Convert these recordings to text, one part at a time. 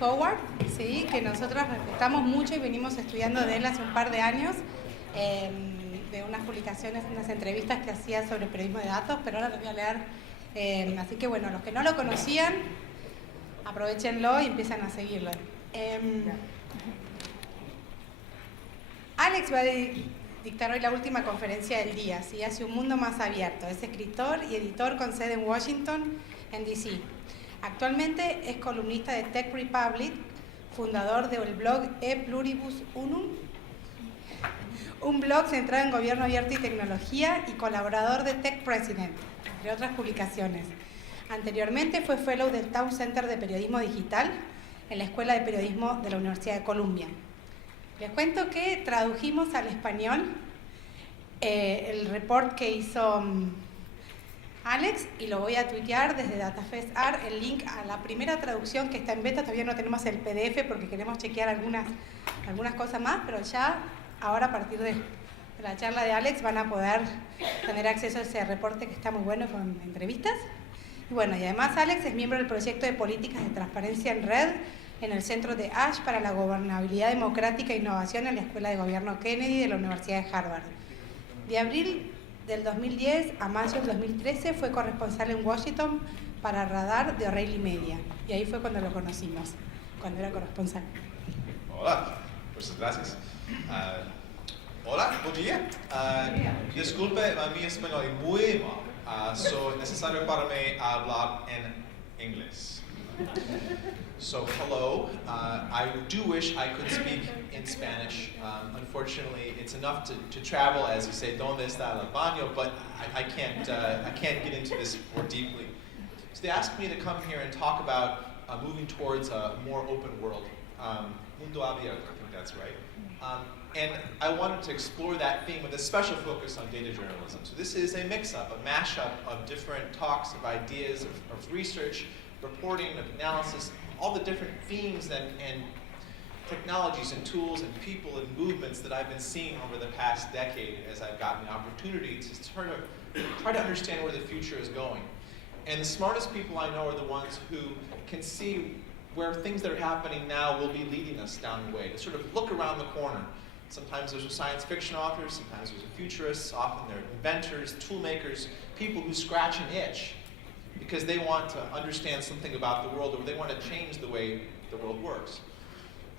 Howard, ¿sí? Que nosotros respetamos mucho y venimos estudiando de él hace un par de años, de unas publicaciones, unas entrevistas que hacía sobre periodismo de datos, pero ahora lo voy a leer. Así que bueno, los que no lo conocían, aprovechenlo y empiezan a seguirlo. Alex va a dictar hoy la última conferencia del día, ¿sí? Hacia un mundo más abierto. Es escritor y editor con sede en Washington, en DC. Actualmente es columnista de Tech Republic, fundador del blog E Pluribus Unum, un blog centrado en gobierno abierto y tecnología, y colaborador de Tech President, entre otras publicaciones. Anteriormente fue fellow del Town Center de Periodismo Digital en la Escuela de Periodismo de la Universidad de Columbia. Les cuento que tradujimos al español el report que hizo Alex, y lo voy a tuitear desde DATAFEST AR, el link a la primera traducción que está en beta. Todavía no tenemos el PDF porque queremos chequear algunas cosas más, pero ya ahora, a partir de la charla de Alex, van a poder tener acceso a ese reporte que está muy bueno, con entrevistas. Y bueno, y además Alex es miembro del proyecto de políticas de transparencia en red en el Centro de Ash para la Gobernabilidad Democrática e Innovación en la Escuela de Gobierno Kennedy de la Universidad de Harvard. De abril del 2010 a mayo del 2013 fue corresponsal en Washington para Radar de O'Reilly Media. Y ahí fue cuando lo conocimos, cuando era corresponsal. Hola, muchas gracias. Hola, buen día. Disculpe, mi español es muy mal. Es necesario para mí hablar en inglés. So, hello. I do wish I could speak in Spanish. Unfortunately, it's enough to travel, as you say, ¿dónde está el baño? But I can't get into this more deeply. So they asked me to come here and talk about moving towards a more open world. Mundo abierto, I think that's right. And I wanted to explore that theme with a special focus on data journalism. So this is a mix-up, a mashup of different talks, of ideas, of research, reporting, of analysis, all the different themes and technologies and tools and people and movements that I've been seeing over the past decade as I've gotten the opportunity to try to understand where the future is going. And the smartest people I know are the ones who can see where things that are happening now will be leading us down the way, to sort of look around the corner. Sometimes there's science fiction authors, sometimes there's futurists, often they're inventors, tool makers, people who scratch an itch because they want to understand something about the world, or they want to change the way the world works.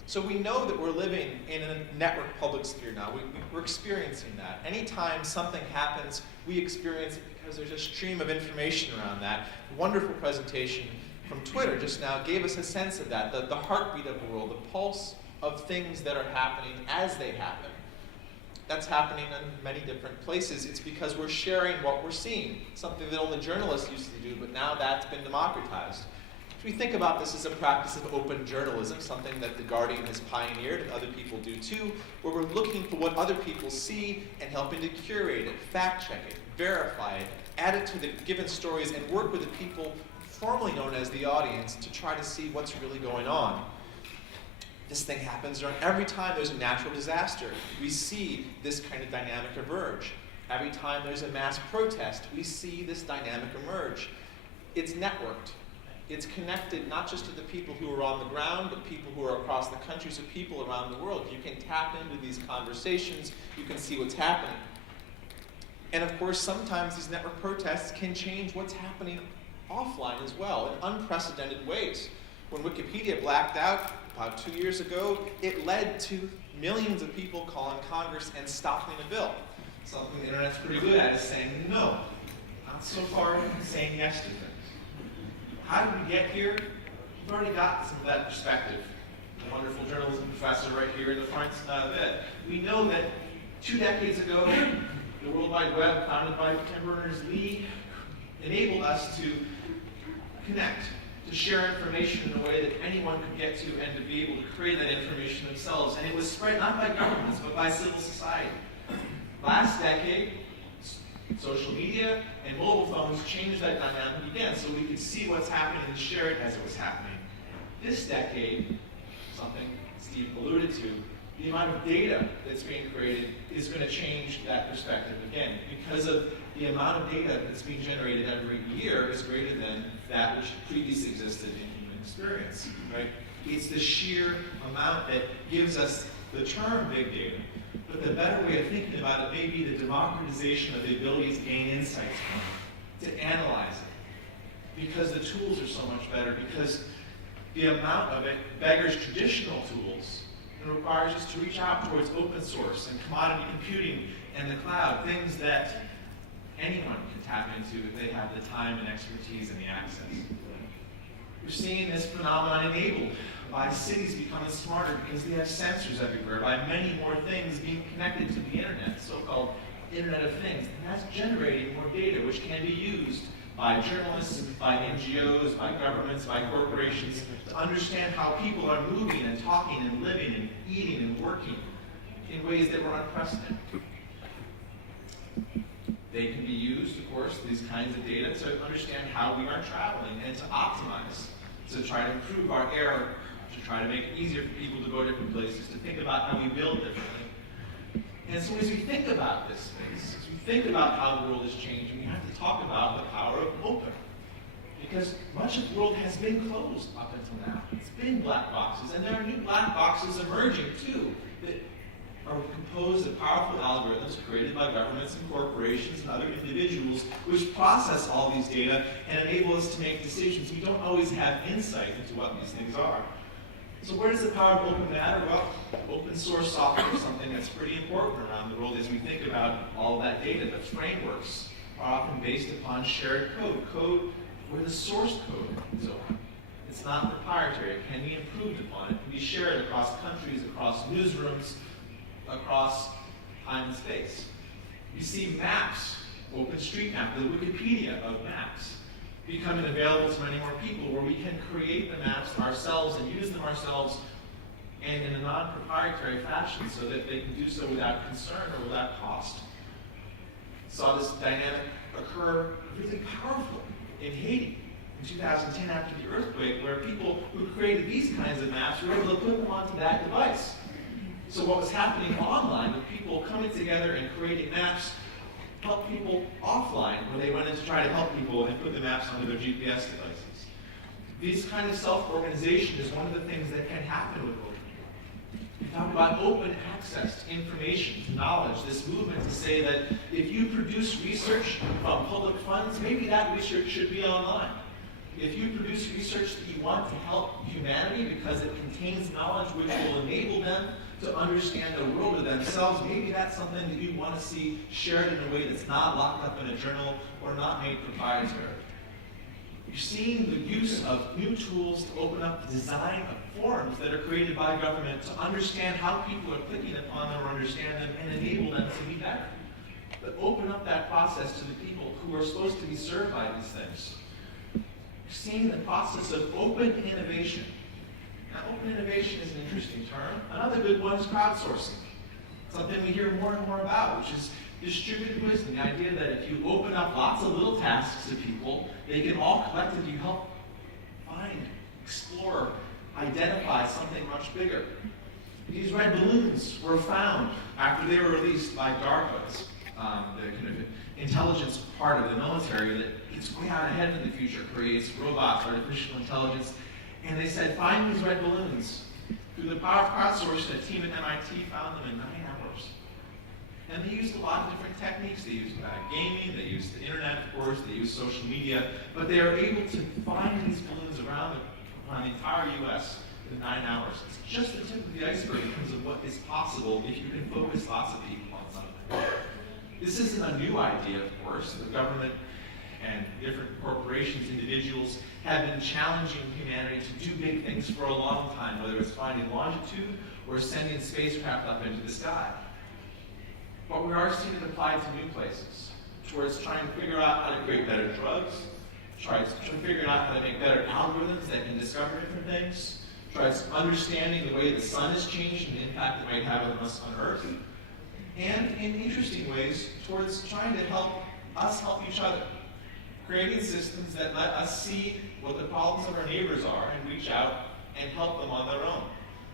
So we know that we're living in a network public sphere now. We're experiencing that. Anytime something happens, we experience it because there's a stream of information around that. A wonderful presentation from Twitter just now gave us a sense of that, the heartbeat of the world, the pulse of things that are happening as they happen. That's happening in many different places. It's because we're sharing what we're seeing, something that only journalists used to do, but now that's been democratized. So we think about this as a practice of open journalism, something that The Guardian has pioneered and other people do too, where we're looking for what other people see and helping to curate it, fact check it, verify it, add it to the given stories, and work with the people formerly known as the audience to try to see what's really going on. This thing happens every time there's a natural disaster. We see this kind of dynamic emerge. Every time there's a mass protest, we see this dynamic emerge. It's networked. It's connected not just to the people who are on the ground, but people who are across the country, so people around the world. You can tap into these conversations. You can see what's happening. And of course, sometimes these network protests can change what's happening offline as well in unprecedented ways. When Wikipedia blacked out about 2 years ago, it led to millions of people calling Congress and stopping a bill. Something the internet's pretty good at is saying no, not so far from saying yes to things. How did we get here? We've already got some of that perspective. A wonderful journalism professor right here in the front of it. We know that 2 decades ago, the World Wide Web, founded by Tim Berners-Lee, enabled us to connect, to share information in a way that anyone could get to and to be able to create that information themselves. And it was spread not by governments, but by civil society. Last decade, social media and mobile phones changed that dynamic again, so we could see what's happening and share it as it was happening. This decade, something Steve alluded to, the amount of data that's being created is going to change that perspective again, because of the amount of data that's being generated every year is greater than that which previously existed in human experience, right? It's the sheer amount that gives us the term big data. But the better way of thinking about it may be the democratization of the ability to gain insights from it, to analyze it. Because the tools are so much better, because the amount of it beggars traditional tools and requires us to reach out towards open source and commodity computing and the cloud, things that anyone can tap into if they have the time and expertise and the access. We're seeing this phenomenon enabled by cities becoming smarter because they have sensors everywhere, by many more things being connected to the internet, so-called Internet of Things. And that's generating more data, which can be used by journalists, by NGOs, by governments, by corporations, to understand how people are moving and talking and living and eating and working in ways that were unprecedented. They can be used, of course, these kinds of data, to understand how we are traveling and to optimize, to try to improve our air, to try to make it easier for people to go different places, to think about how we build differently. And so as we think about this space, as we think about how the world is changing, we have to talk about the power of open. Because much of the world has been closed up until now. It's been black boxes, and there are new black boxes emerging too, that are composed of powerful algorithms created by governments and corporations and other individuals which process all these data and enable us to make decisions. We don't always have insight into what these things are. So where does the power of open matter? Well, open source software is something that's pretty important around the world as we think about all of that data. The frameworks are often based upon shared code, code where the source code is open. It's not proprietary. It can be improved upon. It can be shared across countries, across newsrooms, across time and space. You see maps, OpenStreetMap, the Wikipedia of maps, becoming available to many more people, where we can create the maps ourselves and use them ourselves and in a non-proprietary fashion so that they can do so without concern or without cost. Saw this dynamic occur really powerful in Haiti in 2010 after the earthquake, where people who created these kinds of maps were able to put them onto that device. So what was happening online with people coming together and creating maps helped people offline when they went in to try to help people and put the maps onto their GPS devices. This kind of self-organization is one of the things that can happen with open. We talk about open access to information, to knowledge, this movement to say that if you produce research from public funds, maybe that research should be online. If you produce research that you want to help humanity because it contains knowledge which will enable them to understand the world of themselves, maybe that's something that you want to see shared in a way that's not locked up in a journal or not made proprietary. You're seeing the use of new tools to open up the design of forms that are created by government to understand how people are clicking upon them or understand them and enable them to be better. But open up that process to the people who are supposed to be served by these things. You're seeing the process of open innovation. Now, open innovation is an interesting term. Another good one is crowdsourcing. Something we hear more and more about, which is distributed wisdom. The idea that if you open up lots of little tasks to people, they can all collectively help find, explore, identify something much bigger. These red balloons were found after they were released by DARPA, the kind of intelligence part of the military that gets way out ahead in the future, creates robots, artificial intelligence. And they said, find these red balloons. Through the power of crowdsourcing, a team at MIT found them in 9 hours. And they used a lot of different techniques. They used gaming, they used the internet, of course, they used social media, but they are able to find these balloons around the entire US in 9 hours. It's just the tip of the iceberg in terms of what is possible if you can focus lots of people on something. This isn't a new idea, of course. The government and different corporations, individuals, have been challenging humanity to do big things for a long time, whether it's finding longitude or sending spacecraft up into the sky. But we are seeing it applied to new places, towards trying to figure out how to create better drugs, trying to figure out how to make better algorithms that can discover different things, tries understanding the way the sun has changed and the impact it might have on us on Earth, and in interesting ways, towards trying to help us help each other. Creating systems that let us see what the problems of our neighbors are and reach out and help them on their own.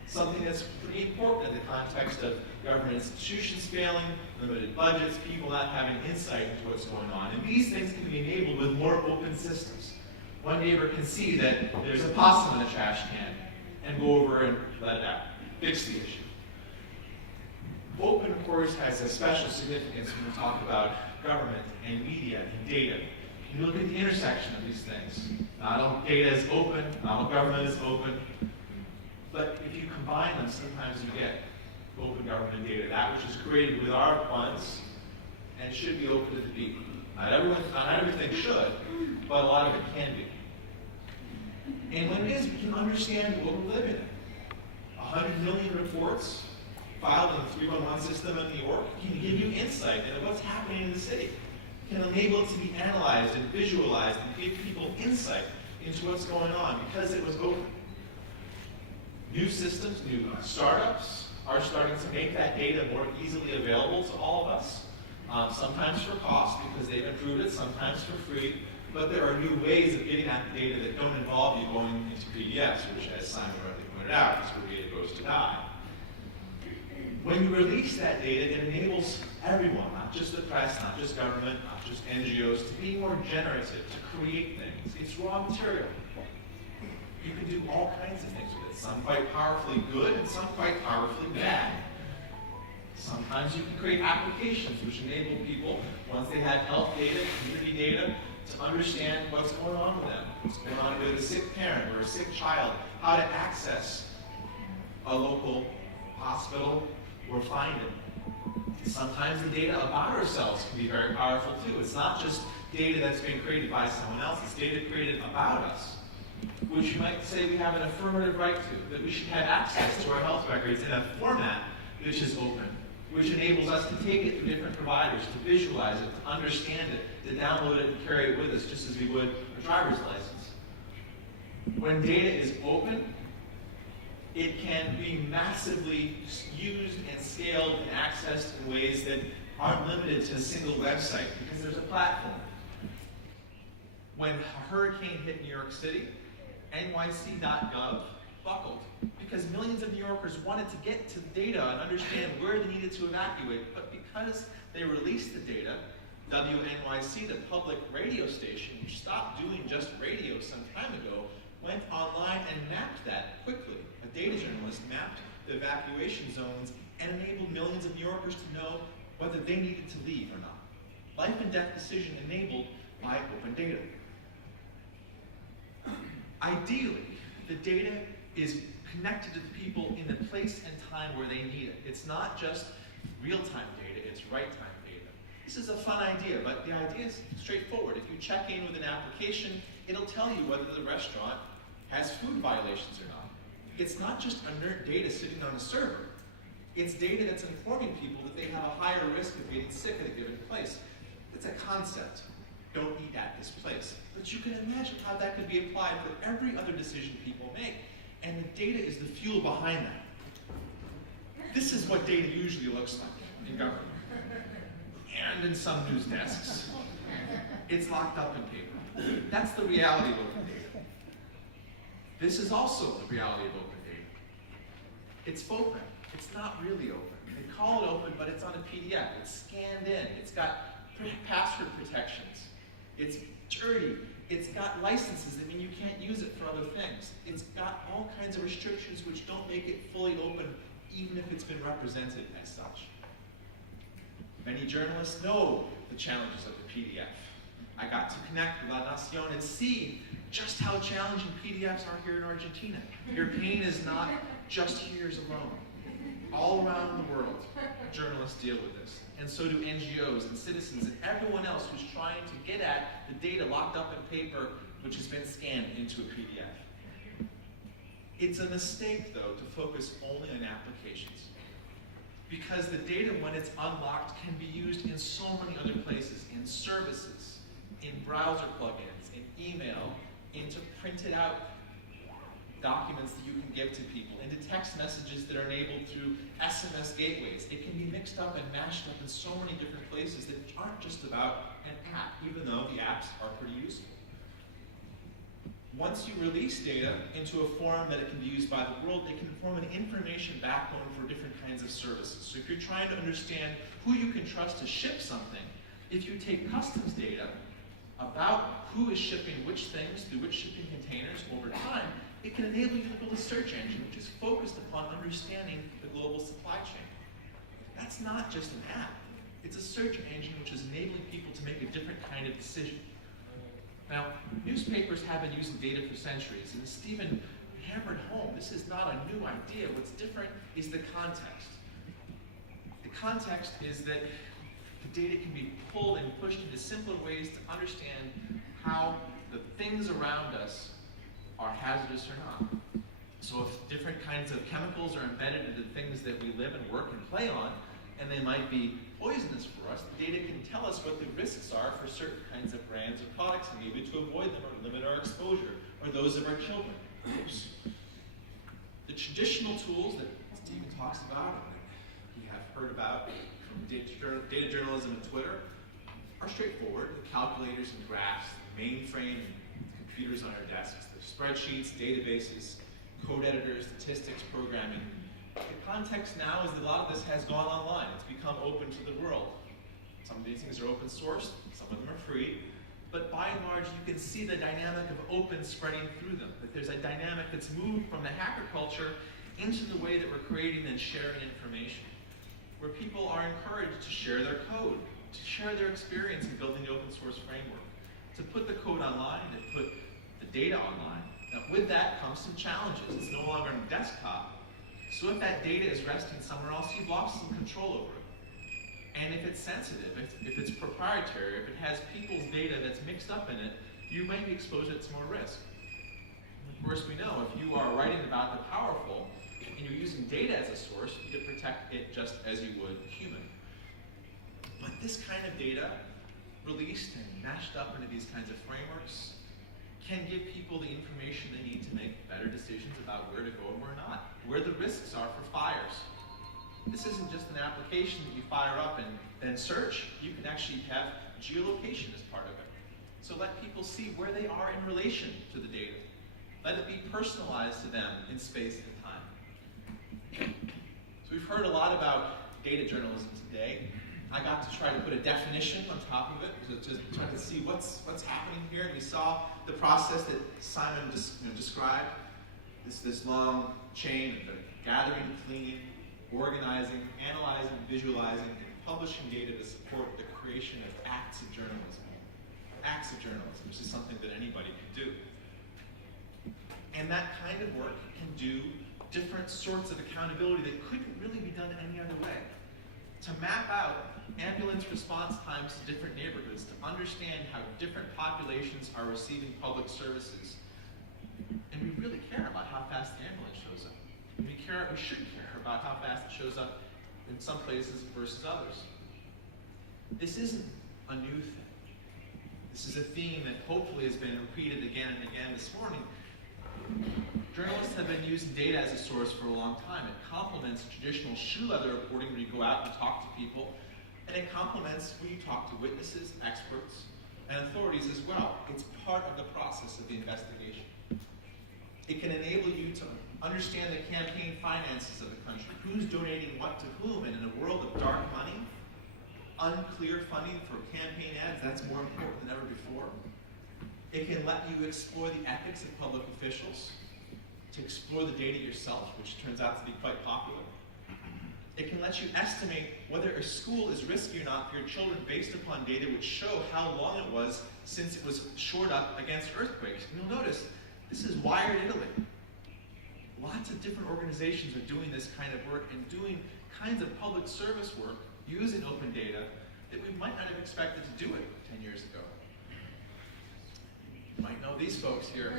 Something that's pretty important in the context of government institutions failing, limited budgets, people not having insight into what's going on. And these things can be enabled with more open systems. One neighbor can see that there's a possum in the trash can and go over and let it out. Fix the issue. Open, of course, has a special significance when we talk about government and media and data. You look at the intersection of these things. Not all data is open, not all government is open, but if you combine them, sometimes you get open government data, that which is created with our funds and should be open to the people. Not everything should, but a lot of it can be. And when it is, we can understand what we're living in. 100 million reports filed in the 311 system in New York can give you insight into what's happening in the city. Can enable it to be analyzed and visualized and give people insight into what's going on because it was open. New systems, new startups are starting to make that data more easily available to all of us. Sometimes for cost because they've improved it, sometimes for free, but there are new ways of getting at the data that don't involve you going into PDFs, which, as Simon rightly pointed out, is where data goes to die. When you release that data, it enables everyone, not just the press, not just government, not just NGOs, to be more generative, to create things. It's raw material. You can do all kinds of things with it, some quite powerfully good and some quite powerfully bad. Sometimes you can create applications which enable people, once they have health data, community data, to understand what's going on with them, what's going on with a sick parent or a sick child, how to access a local hospital or find it. Sometimes the data about ourselves can be very powerful too. It's not just data that's been created by someone else, it's data created about us, which you might say we have an affirmative right to, that we should have access to our health records in a format which is open, which enables us to take it to different providers, to visualize it, to understand it, to download it and carry it with us just as we would a driver's license. When data is open, it can be massively used and scaled and accessed in ways that aren't limited to a single website because there's a platform. When a hurricane hit New York City, nyc.gov buckled because millions of New Yorkers wanted to get to the data and understand where they needed to evacuate, but because they released the data, WNYC, the public radio station, which stopped doing just radio some time ago, went online and mapped that quickly. A data journalist mapped the evacuation zones and enabled millions of New Yorkers to know whether they needed to leave or not. Life and death decision enabled by open data. Ideally, the data is connected to the people in the place and time where they need it. It's not just real-time data, it's right-time data. This is a fun idea, but the idea is straightforward. If you check in with an application, it'll tell you whether the restaurant has food violations or not. It's not just inert data sitting on a server. It's data that's informing people that they have a higher risk of getting sick at a given place. It's a concept. Don't eat at this place. But you can imagine how that could be applied for every other decision people make. And the data is the fuel behind that. This is what data usually looks like in government. And in some news desks. It's locked up in paper. That's the reality of open data. This is also the reality of open data. It's open. It's not really open. They call it open, but it's on a PDF. It's scanned in. It's got password protections. It's dirty. It's got licenses that mean you can't use it for other things. It's got all kinds of restrictions which don't make it fully open, even if it's been represented as such. Many journalists know the challenges of the PDF. I got to connect with La Nación and see just how challenging PDFs are here in Argentina. Your pain is not just yours alone. All around the world, journalists deal with this. And so do NGOs and citizens and everyone else who's trying to get at the data locked up in paper which has been scanned into a PDF. It's a mistake, though, to focus only on applications. Because the data, when it's unlocked, can be used in so many other places, in services, in browser plugins, in email, into printed out documents that you can give to people, into text messages that are enabled through SMS gateways. It can be mixed up and mashed up in so many different places that aren't just about an app, even though the apps are pretty useful. Once you release data into a form that it can be used by the world, it can form an information backbone for different kinds of services. So if you're trying to understand who you can trust to ship something, if you take customs data about who is shipping which things through which shipping containers over time, it can enable you to build a search engine which is focused upon understanding the global supply chain. That's not just an app. It's a search engine which is enabling people to make a different kind of decision. Now, newspapers have been using data for centuries, and as Stephen hammered home, this is not a new idea. What's different is the context. The context is that the data can be pulled and pushed into simpler ways to understand how the things around us are hazardous or not. So if different kinds of chemicals are embedded into things that we live and work and play on, and they might be poisonous for us, the data can tell us what the risks are for certain kinds of brands or products and maybe to avoid them or limit our exposure, or those of our children. The traditional tools that Stephen talks about, and we have heard about from data journalism and Twitter, are straightforward. The calculators and graphs, the mainframe and computers on our desks, the spreadsheets, databases, code editors, statistics, programming. The context now is that a lot of this has gone online. It's become open to the world. Some of these things are open source, some of them are free, but by and large you can see the dynamic of open spreading through them, that there's a dynamic that's moved from the hacker culture into the way that we're creating and sharing information, where people are encouraged to share their code, to share their experience in building the open source framework, to put the code online, to put the data online. Now with that comes some challenges. It's no longer on a desktop. So if that data is resting somewhere else, you've lost some control over it. And if it's sensitive, if it's proprietary, if it has people's data that's mixed up in it, you might be exposed to more risk. And of course, we know if you are writing about the powerful and you're using data as a source, you can protect it just as you would a human. But this kind of data, released and mashed up into these kinds of frameworks, can give people the information they need to make better decisions about where to go and where not, where the risks are for fires. This isn't just an application that you fire up and then search. You can actually have geolocation as part of it. So let people see where they are in relation to the data. Let it be personalized to them in space and time. So we've heard a lot about data journalism today. I got to try to put a definition on top of it, just trying to see what's happening here. And we saw the process that Simon described, this long chain of the gathering, cleaning, organizing, analyzing, visualizing, and publishing data to support the creation of acts of journalism. Acts of journalism, which is something that anybody can do. And that kind of work can do different sorts of accountability that couldn't really be done any other way. To map out ambulance response times to different neighborhoods, to understand how different populations are receiving public services. And we really care about how fast the ambulance shows up. And we should care about how fast it shows up in some places versus others. This isn't a new thing. This is a theme that hopefully has been repeated again and again this morning. Journalists have been using data as a source for a long time. It complements traditional shoe leather reporting where you go out and talk to people, and it complements when you talk to witnesses, experts, and authorities as well. It's part of the process of the investigation. It can enable you to understand the campaign finances of the country, who's donating what to whom, and in a world of dark money, unclear funding for campaign ads, that's more important than ever before. It can let you explore the ethics of public officials, to explore the data yourself, which turns out to be quite popular. It can let you estimate whether a school is risky or not for your children based upon data which show how long it was since it was shored up against earthquakes. And you'll notice, this is Wired Italy. Lots of different organizations are doing this kind of work and doing kinds of public service work using open data that we might not have expected to do it 10 years ago. You might know these folks here.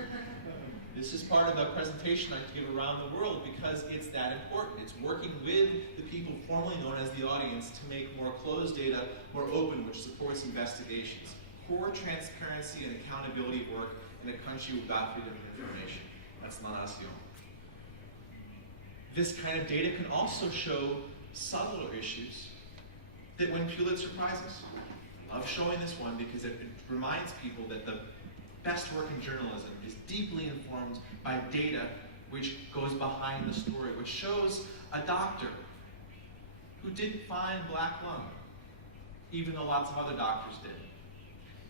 This is part of a presentation I give around the world because it's that important. It's working with the people formerly known as the audience to make more closed data more open, which supports investigations. Core transparency and accountability work in a country without freedom of information. That's not us, you know. This kind of data can also show subtler issues that win Pulitzer Prizes. I love showing this one because it reminds people that the best work in journalism is deeply informed by data which goes behind the story, which shows a doctor who didn't find black lung, even though lots of other doctors did.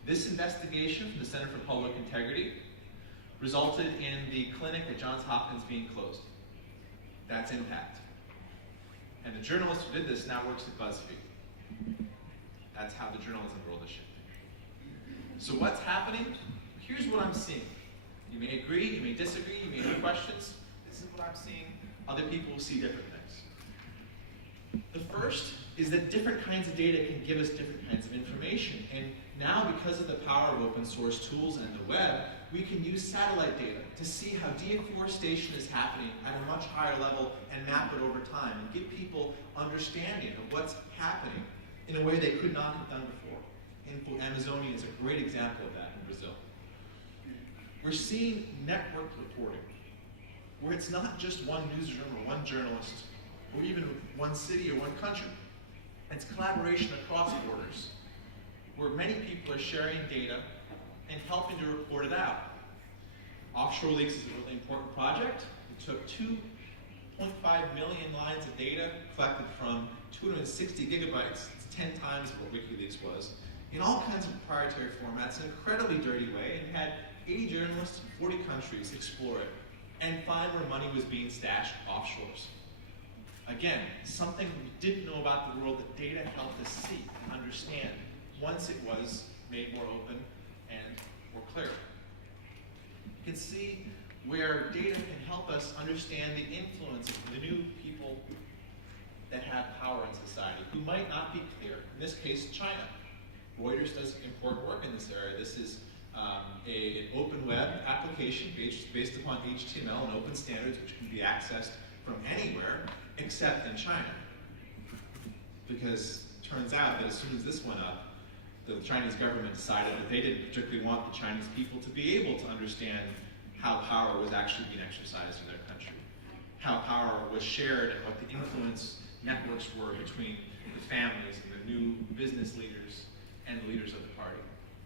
This investigation from the Center for Public Integrity resulted in the clinic at Johns Hopkins being closed. That's impact. And the journalist who did this now works at BuzzFeed. That's how the journalism world is shifting. So what's happening? Here's what I'm seeing. You may agree, you may disagree, you may have questions. This is what I'm seeing. Other people will see different things. The first is that different kinds of data can give us different kinds of information. And now, because of the power of open source tools and the web, we can use satellite data to see how deforestation is happening at a much higher level and map it over time and give people understanding of what's happening in a way they could not have done before. Amazonia is a great example of that in Brazil. We're seeing network reporting, where it's not just one newsroom or one journalist, or even one city or one country. It's collaboration across borders, where many people are sharing data and helping to report it out. Offshore Leaks is a really important project. It took 2.5 million lines of data collected from 260 gigabytes. It's 10 times what WikiLeaks was, in all kinds of proprietary formats, an incredibly dirty way, and had 80 journalists in 40 countries explore it and find where money was being stashed offshores. Again, something we didn't know about the world that data helped us see and understand once it was made more open and more clear. You can see where data can help us understand the influence of the new people that have power in society, who might not be clear. In this case, China. Reuters does important work in this area. This is an open web application based upon HTML and open standards, which can be accessed from anywhere except in China. Because it turns out that as soon as this went up, the Chinese government decided that they didn't particularly want the Chinese people to be able to understand how power was actually being exercised in their country, how power was shared, and what the influence networks were between the families and the new business leaders and the leaders of the party.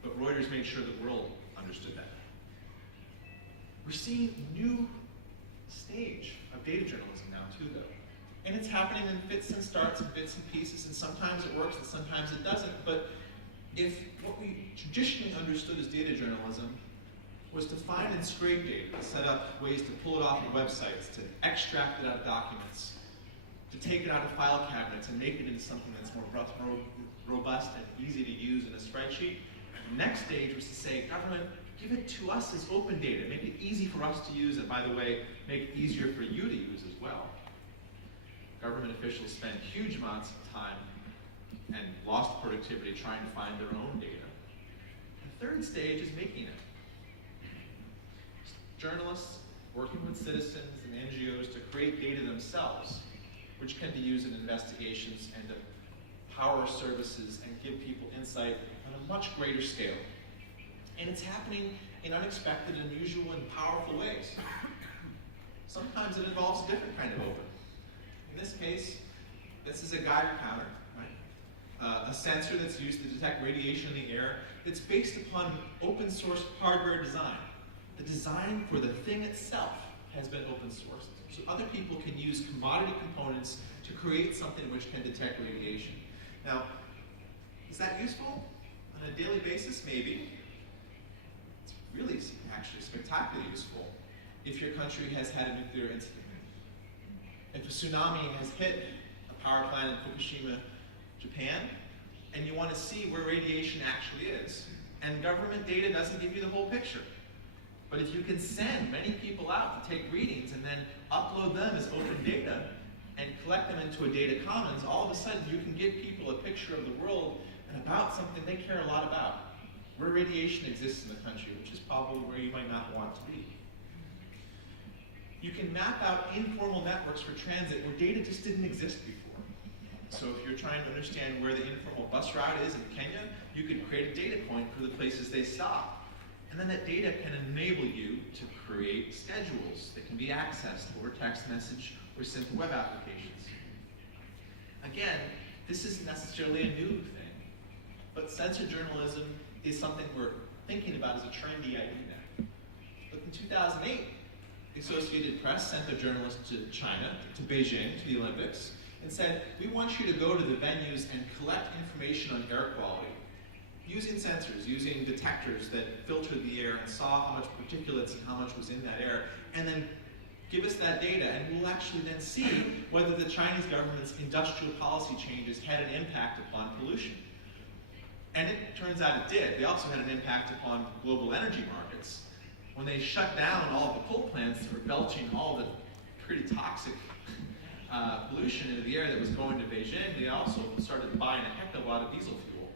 But Reuters made sure the world understood that. We're seeing a new stage of data journalism now too, though. And it's happening in fits and starts and bits and pieces, and sometimes it works and sometimes it doesn't. But if what we traditionally understood as data journalism was to find and scrape data, to set up ways to pull it off of websites, to extract it out of documents, to take it out of file cabinets and make it into something that's more robust and easy to use in a spreadsheet. The next stage was to say, government, give it to us as open data. Make it easy for us to use, and by the way, make it easier for you to use as well. Government officials spend huge amounts of time and lost productivity trying to find their own data. The third stage is making it. Journalists working with citizens and NGOs to create data themselves, which can be used in investigations and to power services and give people insight on a much greater scale. And it's happening in unexpected, unusual, and powerful ways. Sometimes it involves a different kind of open. In this case, this is a Geiger counter, right? A sensor that's used to detect radiation in the air that's based upon open source hardware design. The design for the thing itself has been open sourced, so other people can use commodity components to create something which can detect radiation. Now, is that useful on a daily basis? Maybe. It's really actually spectacularly useful if your country has had a nuclear incident. If a tsunami has hit a power plant in Fukushima, Japan, and you want to see where radiation actually is, and government data doesn't give you the whole picture. But if you can send many people out to take readings and then upload them as open data and collect them into a data commons, all of a sudden you can give people a picture of the world and about something they care a lot about, where radiation exists in the country, which is probably where you might not want to be. You can map out informal networks for transit where data just didn't exist before. So if you're trying to understand where the informal bus route is in Kenya, you could create a data point for the places they stop. And then that data can enable you to create schedules that can be accessed over text message or sent to web applications. Again, this isn't necessarily a new thing, but censored journalism is something we're thinking about as a trendy idea now. But in 2008, the Associated Press sent a journalist to China, to Beijing, to the Olympics, and said, we want you to go to the venues and collect information on air quality. using sensors, using detectors that filtered the air and saw how much particulates and how much was in that air, and then give us that data, and we'll actually then see whether the Chinese government's industrial policy changes had an impact upon pollution. And it turns out it did. They also had an impact upon global energy markets. When they shut down all the coal plants that were belching all the pretty toxic pollution into the air that was going to Beijing, they also started buying a heck of a lot of diesel fuel.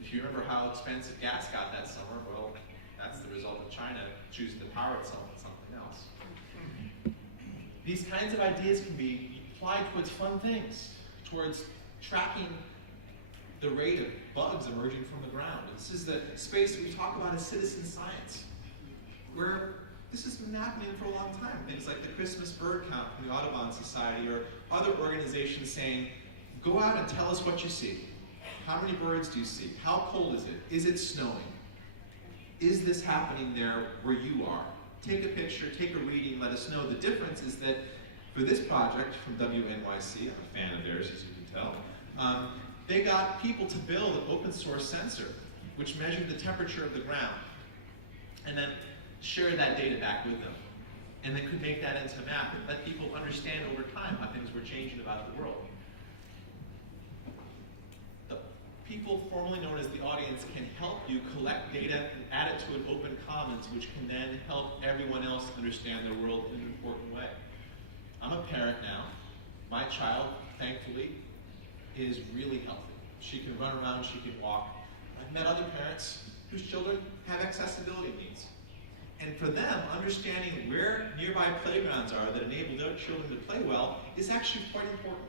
If you remember how expensive gas got that summer, well, that's the result of China choosing to power itself with something else. These kinds of ideas can be applied towards fun things, towards tracking the rate of bugs emerging from the ground. This is the space that we talk about as citizen science, where this has been happening for a long time. Things like the Christmas bird count from the Audubon Society, or other organizations saying, go out and tell us what you see. How many birds do you see? How cold is it? Is it snowing? Is this happening there where you are? Take a picture, take a reading, let us know. The difference is that for this project from WNYC, I'm a fan of theirs, as you can tell, they got people to build an open source sensor which measured the temperature of the ground and then shared that data back with them. And then could make that into a map and let people understand over time how things were changing about the world. The people formerly known as the audience can help you collect data and add it to an open commons, which can then help everyone else understand their world in an important way. I'm a parent now. My child, thankfully, is really healthy. She can run around, she can walk. I've met other parents whose children have accessibility needs. And for them, understanding where nearby playgrounds are that enable their children to play well is actually quite important.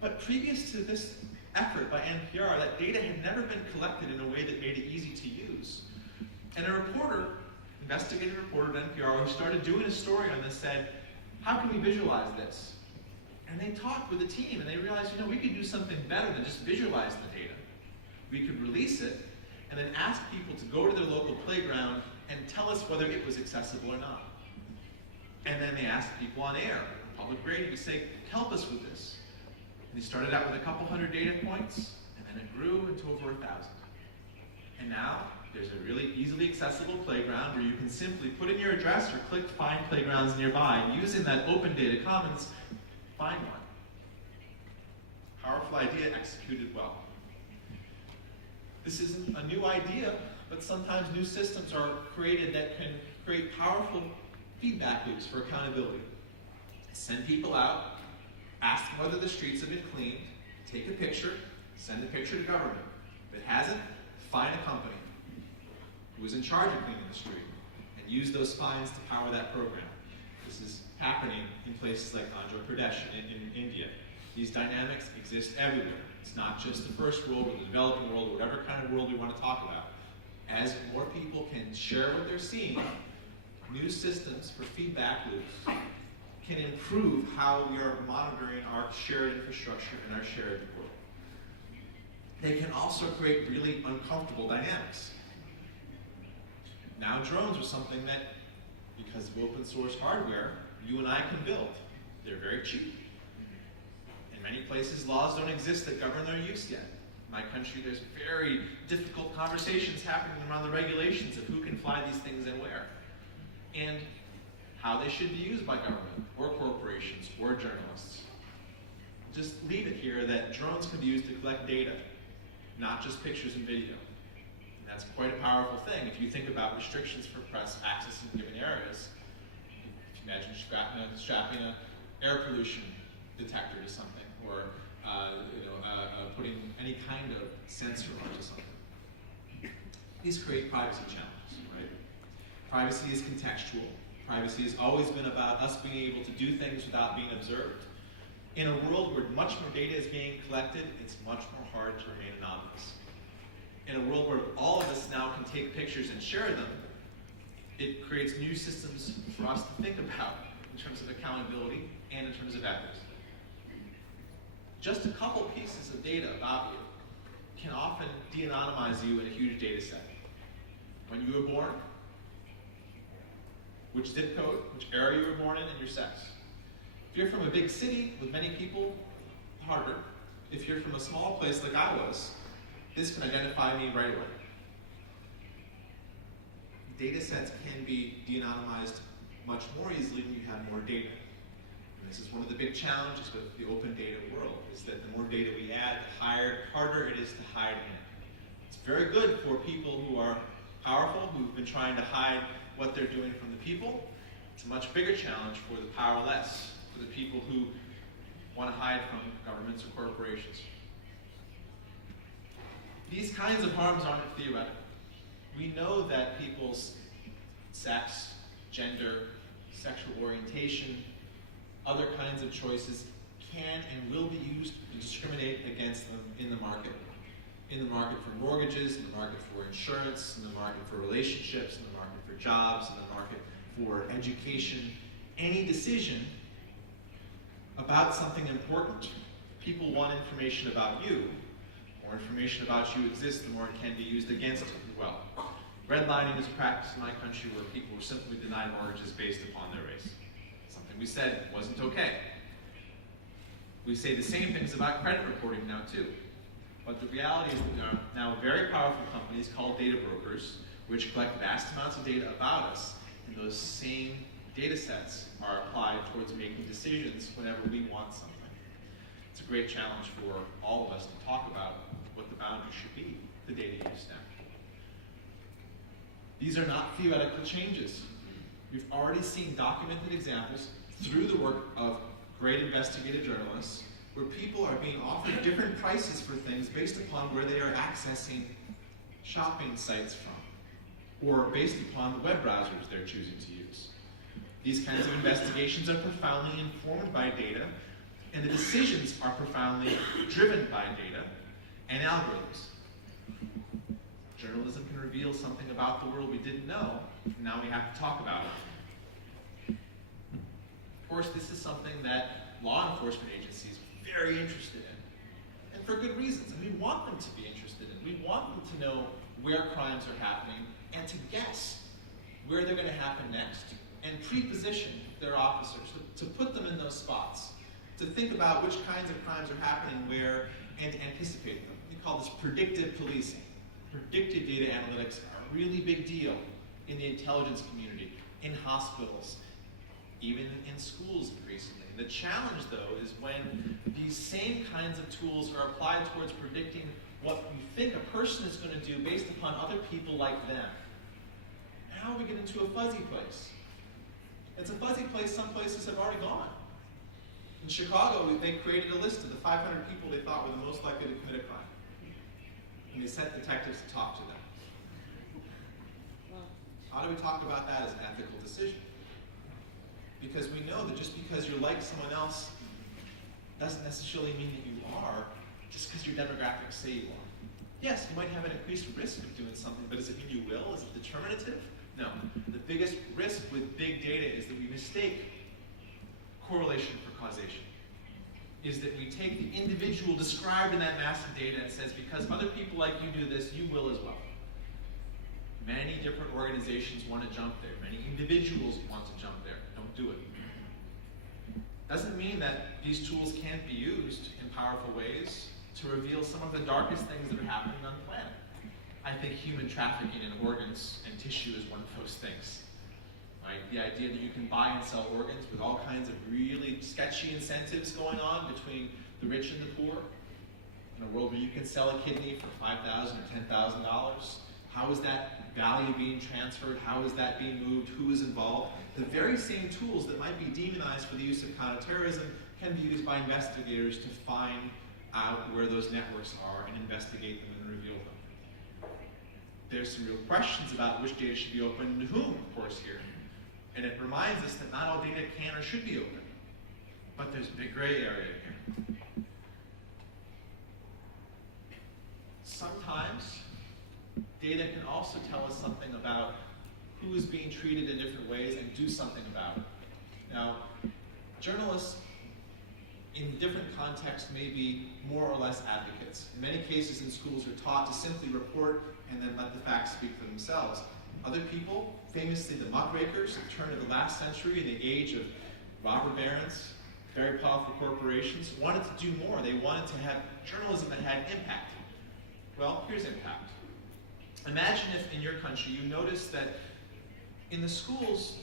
But previous to this effort by NPR, that data had never been collected in a way that made it easy to use. And a reporter, investigative reporter at NPR, who started doing a story on this said, how can we visualize this? And they talked with the team and they realized, we could do something better than just visualize the data. We could release it and then ask people to go to their local playground and tell us whether it was accessible or not. And then they asked people on air, public radio, to say, help us with this. And they started out with a couple hundred data points, and then it grew into over 1,000. And now, there's a really easily accessible playground where you can simply put in your address or click find playgrounds nearby, and using that open data commons, find one. Powerful idea executed well. This isn't a new idea, but sometimes new systems are created that can create powerful feedback loops for accountability. Send people out, ask them whether the streets have been cleaned, take a picture, send the picture to government. If it hasn't, fine a company who is in charge of cleaning the street and use those fines to power that program. This is happening in places like Andhra Pradesh in India. These dynamics exist everywhere. It's not just the first world or the developing world or whatever kind of world we want to talk about. As more people can share what they're seeing, new systems for feedback loops can improve how we are monitoring our shared infrastructure and our shared world. They can also create really uncomfortable dynamics. Now drones are something that, because of open source hardware, you and I can build. They're very cheap. In many places, laws don't exist that govern their use yet. In my country, there's very difficult conversations happening around the regulations of who can fly these things and where, and how they should be used by government, or corporations, or journalists. Just leave it here that drones can be used to collect data, not just pictures and video. And that's quite a powerful thing if you think about restrictions for press access in given areas. If you imagine strapping an air pollution detector to something, or putting any kind of sensor onto something. These create privacy challenges, right? Privacy is contextual. Privacy has always been about us being able to do things without being observed. In a world where much more data is being collected, it's much more hard to remain anonymous. In a world where all of us now can take pictures and share them, it creates new systems for us to think about in terms of accountability and in terms of ethics. Just a couple pieces of data about you can often de-anonymize you in a huge data set. When you were born, which zip code, which area you were born in, and your sex. If you're from a big city with many people, harder. If you're from a small place like I was, this can identify me right away. data sets can be de-anonymized much more easily when you have more data. And this is one of the big challenges with the open data world, is that the more data we add, the harder it is to hide in it. It's very good for people who are powerful, who've been trying to hide what they're doing from the people. It's a much bigger challenge for the powerless, for the people who want to hide from governments or corporations. These kinds of harms aren't theoretical. We know that people's sex, gender, sexual orientation, other kinds of choices can and will be used to discriminate against them in the market. In the market for mortgages, in the market for insurance, in the market for relationships, in the market for jobs, in the market for education. Any decision about something important. People want information about you. The more information about you exists, the more it can be used against you as well. Redlining is a practice in my country where people were simply denied mortgages based upon their race. Something we said wasn't okay. We say the same things about credit reporting now too. But the reality is that there are now very powerful companies called data brokers, which collect vast amounts of data about us, and those same data sets are applied towards making decisions whenever we want something. It's a great challenge for all of us to talk about what the boundaries should be, the data use now. These are not theoretical changes. We've already seen documented examples through the work of great investigative journalists where people are being offered different prices for things based upon where they are accessing shopping sites from, or based upon the web browsers they're choosing to use. These kinds of investigations are profoundly informed by data, and the decisions are profoundly driven by data and algorithms. Journalism can reveal something about the world we didn't know, and now we have to talk about it. Of course, this is something that law enforcement agencies are very interested in, and for good reasons. And we want them to be interested in. We want them to know where crimes are happening and to guess where they're going to happen next, and pre-position their officers to put them in those spots, to think about which kinds of crimes are happening where and anticipate them. We call this predictive policing. Predictive data analytics are a really big deal in the intelligence community, in hospitals, even in schools increasingly. The challenge, though, is when these same kinds of tools are applied towards predicting what we think a person is going to do based upon other people like them. Now we get into a fuzzy place. It's a fuzzy place some places have already gone. In Chicago, they created a list of the 500 people they thought were the most likely to commit a crime. And they sent detectives to talk to them. How do we talk about that as an ethical decision? Because we know that just because you're like someone else doesn't necessarily mean that you are, just because your demographics say you are. Yes, you might have an increased risk of doing something, but does it mean you will? Is it determinative? No. The biggest risk with big data is that we mistake correlation for causation. Is that we take the individual described in that massive data and says, because other people like you do this, you will as well. Many different organizations want to jump there. Many individuals want to jump there. Don't do it. Doesn't mean that these tools can't be used in powerful ways to reveal some of the darkest things that are happening on the planet. I think human trafficking in organs and tissue is one of those things. Right? The idea that you can buy and sell organs with all kinds of really sketchy incentives going on between the rich and the poor. In a world where you can sell a kidney for $5,000 or $10,000, how is that value being transferred? How is that being moved? Who is involved? The very same tools that might be demonized for the use of counterterrorism can be used by investigators to find out where those networks are and investigate them and reveal them. There's some real questions about which data should be open and to whom, of course, here. And it reminds us that not all data can or should be open. But there's a big gray area here. Sometimes data can also tell us something about who is being treated in different ways and do something about it. Now, journalists in different contexts may be more or less advocates. In many cases in schools are taught to simply report and then let the facts speak for themselves. Other people, famously the muckrakers at the turn of the last century in the age of robber barons, very powerful corporations, wanted to do more. They wanted to have journalism that had impact. Well, here's impact. Imagine if in your country you noticed that In the schools,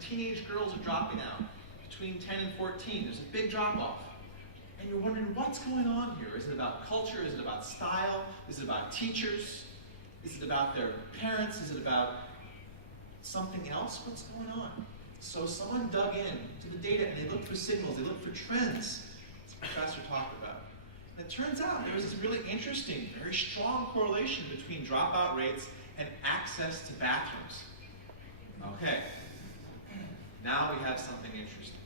teenage girls are dropping out. Between 10 and 14, there's a big drop-off. And you're wondering, what's going on here? Is it about culture? Is it about style? Is it about teachers? Is it about their parents? Is it about something else? What's going on? So someone dug in to the data and they looked for signals, they looked for trends, as the professor talked about. And it turns out there was this really interesting, very strong correlation between dropout rates and access to bathrooms. Okay, now we have something interesting.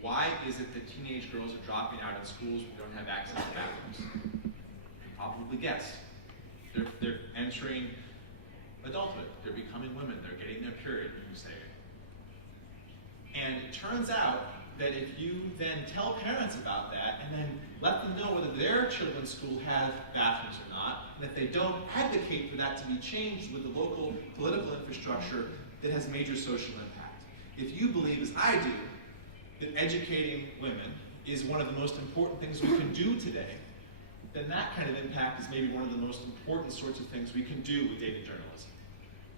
Why is it that teenage girls are dropping out in schools who don't have access to bathrooms? You can probably guess. They're entering adulthood. They're becoming women. They're getting their period, you say. And it turns out that if you then tell parents about that and then let them know whether their children's school have bathrooms or not, and if they don't, advocate for that to be changed with the local political infrastructure that has major social impact. If you believe, as I do, that educating women is one of the most important things we can do today, then that kind of impact is maybe one of the most important sorts of things we can do with data journalism.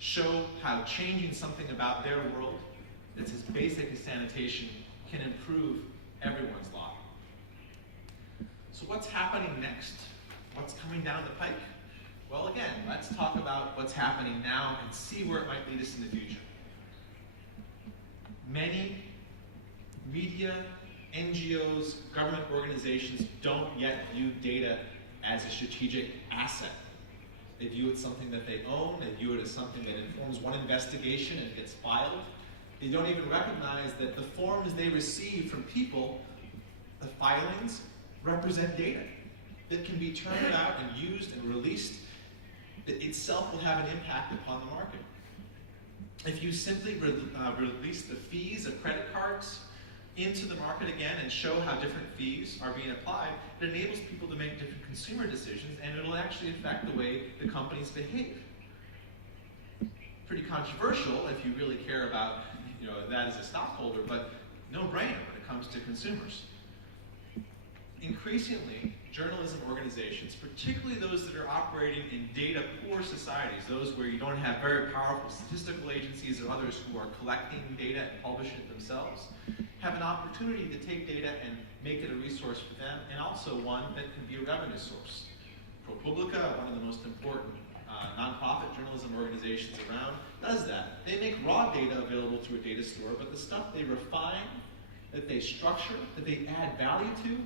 Show how changing something about their world that's as basic as sanitation can improve everyone's lot. So what's happening next? What's coming down the pike? Well, again, let's talk about what's happening now and see where it might lead us in the future. Many media, NGOs, government organizations don't yet view data as a strategic asset. They view it as something that they own, they view it as something that informs one investigation and gets filed. They don't even recognize that the forms they receive from people, the filings, represent data that can be turned out and used and released, that itself will have an impact upon the market. If you simply release the fees of credit cards into the market again and show how different fees are being applied, it enables people to make different consumer decisions, and it'll actually affect the way the companies behave. Pretty controversial if you really care about that as a stockholder, but no-brainer when it comes to consumers. Increasingly, journalism organizations, particularly those that are operating in data-poor societies, those where you don't have very powerful statistical agencies or others who are collecting data and publishing it themselves, have an opportunity to take data and make it a resource for them, and also one that can be a revenue source. ProPublica, one of the most important nonprofit journalism organizations around, does that. They make raw data available to a data store, but the stuff they refine, that they structure, that they add value to,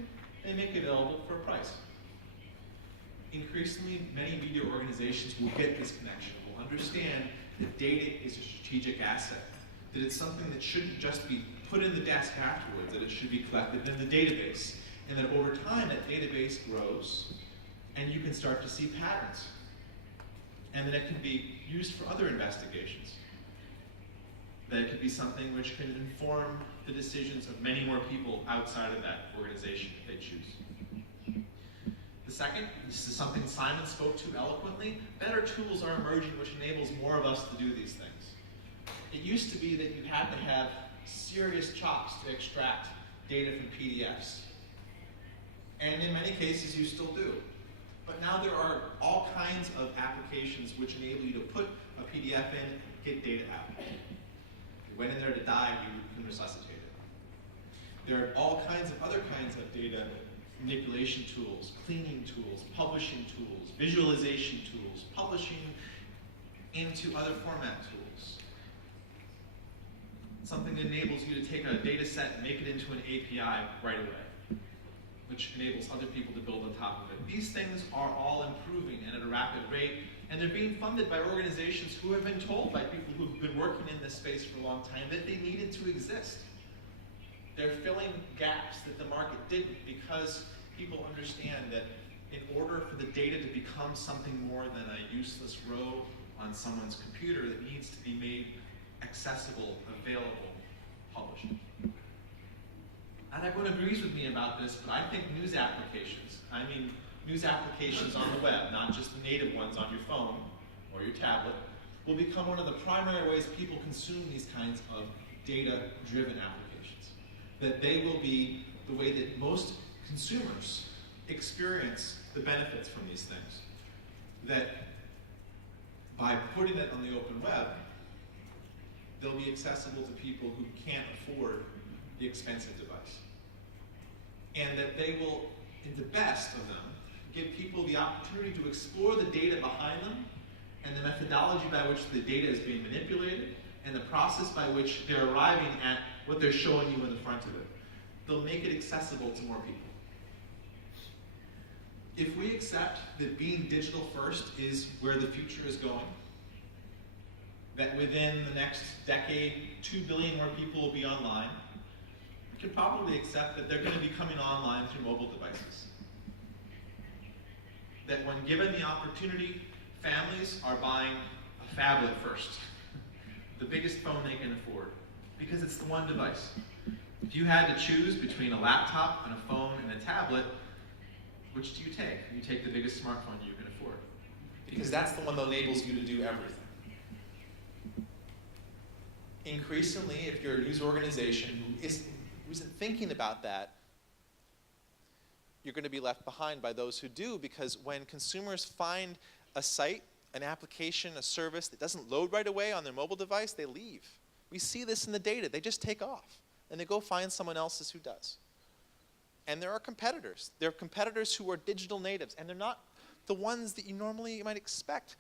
they make available for a price. Increasingly, many media organizations will get this connection, will understand that data is a strategic asset, that it's something that shouldn't just be put in the desk afterwards, that it should be collected in the database, and that over time that database grows, and you can start to see patterns, and that it can be used for other investigations. That it could be something which can inform the decisions of many more people outside of that organization if they choose. The second, this is something Simon spoke to eloquently, better tools are emerging which enables more of us to do these things. It used to be that you had to have serious chops to extract data from PDFs. And in many cases you still do. But now there are all kinds of applications which enable you to put a PDF in, get data out. If you went in there to die, you can resuscitate it. There are all kinds of other kinds of data manipulation tools, cleaning tools, publishing tools, visualization tools, publishing into other format tools. Something that enables you to take a data set and make it into an API right away, which enables other people to build on top of it. These things are all improving and at a rapid rate, and they're being funded by organizations who have been told by people who've been working in this space for a long time that they needed to exist. They're filling gaps that the market didn't because people understand that in order for the data to become something more than a useless row on someone's computer that needs to be made accessible, available, published. Not everyone agrees with me about this, but I think news applications on the web, not just the native ones on your phone or your tablet, will become one of the primary ways people consume these kinds of data-driven applications. That they will be the way that most consumers experience the benefits from these things. That by putting it on the open web, they'll be accessible to people who can't afford the expensive device. And that they will, in the best of them, give people the opportunity to explore the data behind them and the methodology by which the data is being manipulated and the process by which they're arriving at what they're showing you in the front of it. They'll make it accessible to more people. If we accept that being digital first is where the future is going, that within the next decade, 2 billion more people will be online, we can probably accept that they're going to be coming online through mobile devices. That when given the opportunity, families are buying a phablet first, the biggest phone they can afford, because it's the one device. If you had to choose between a laptop and a phone and a tablet, which do you take? You take the biggest smartphone you can afford. Because that's the one that enables you to do everything. Increasingly, if you're a news organization who isn't thinking about that, you're going to be left behind by those who do, because when consumers find a site, an application, a service that doesn't load right away on their mobile device, they leave. We see this in the data. They just take off, and they go find someone else's who does. And there are competitors. There are competitors who are digital natives, and they're not the ones that you normally might expect.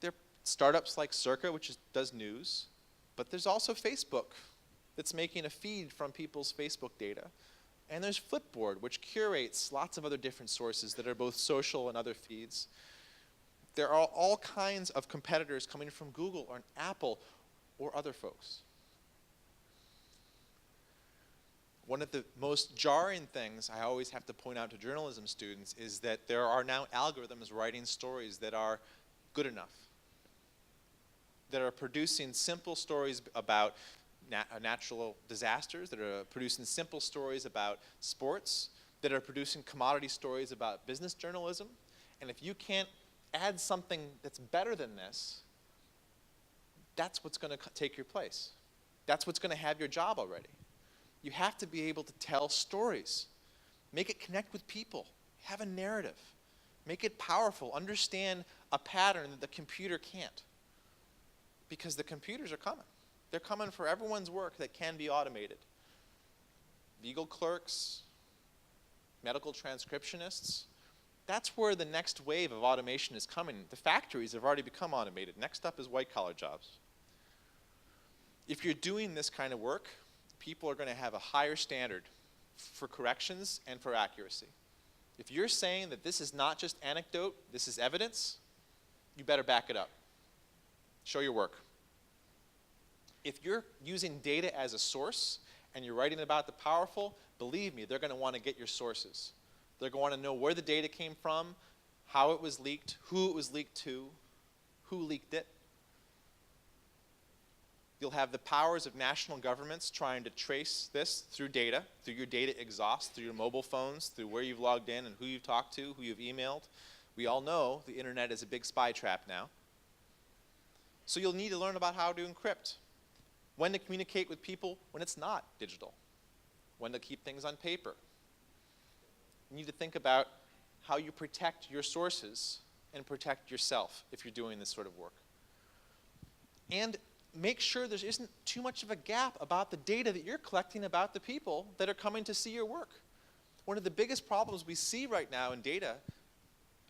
There are startups like Circa, which does news, but there's also Facebook that's making a feed from people's Facebook data. And there's Flipboard, which curates lots of other different sources that are both social and other feeds. There are all kinds of competitors coming from Google or Apple or other folks. One of the most jarring things I always have to point out to journalism students is that there are now algorithms writing stories that are good enough, that are producing simple stories about natural disasters, that are producing simple stories about sports, that are producing commodity stories about business journalism. And if you can't add something that's better than this, that's what's going to take your place. That's what's going to have your job already. You have to be able to tell stories. Make it connect with people. Have a narrative. Make it powerful. Understand a pattern that the computer can't. Because the computers are coming. They're coming for everyone's work that can be automated. Legal clerks, medical transcriptionists. That's where the next wave of automation is coming. The factories have already become automated. Next up is white-collar jobs. If you're doing this kind of work, people are going to have a higher standard for corrections and for accuracy. If you're saying that this is not just anecdote, this is evidence, you better back it up. Show your work. If you're using data as a source and you're writing about the powerful, believe me, they're going to want to get your sources. They're going to want to know where the data came from, how it was leaked, who it was leaked to, who leaked it. You'll have the powers of national governments trying to trace this through data, through your data exhaust, through your mobile phones, through where you've logged in and who you've talked to, who you've emailed. We all know the internet is a big spy trap now. So you'll need to learn about how to encrypt, when to communicate with people when it's not digital, when to keep things on paper. You need to think about how you protect your sources and protect yourself if you're doing this sort of work. And make sure there isn't too much of a gap about the data that you're collecting about the people that are coming to see your work. One of the biggest problems we see right now in data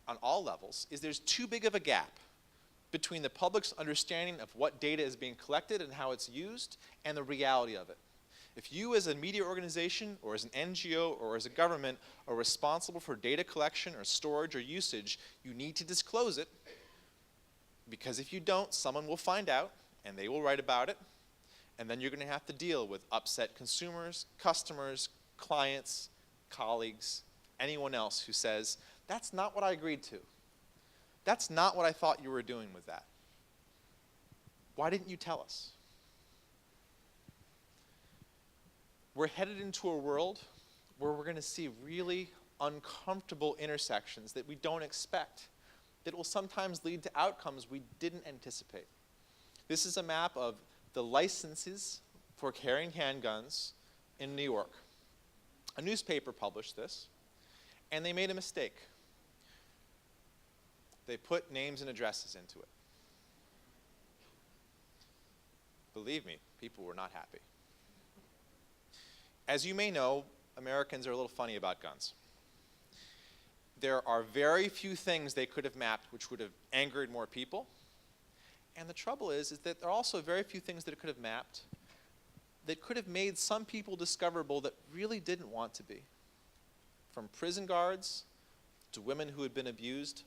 on all levels is there's too big of a gap between the public's understanding of what data is being collected and how it's used and the reality of it. If you as a media organization or as an NGO or as a government are responsible for data collection or storage or usage, you need to disclose it, because if you don't, someone will find out and they will write about it, and then you're going to have to deal with upset consumers, customers, clients, colleagues, anyone else who says, that's not what I agreed to. That's not what I thought you were doing with that. Why didn't you tell us? We're headed into a world where we're going to see really uncomfortable intersections that we don't expect, that will sometimes lead to outcomes we didn't anticipate. This is a map of the licenses for carrying handguns in New York. A newspaper published this, and they made a mistake. They put names and addresses into it. Believe me, people were not happy. As you may know, Americans are a little funny about guns. There are very few things they could have mapped which would have angered more people. And the trouble is that there are also very few things that it could have mapped that could have made some people discoverable that really didn't want to be. From prison guards to women who had been abused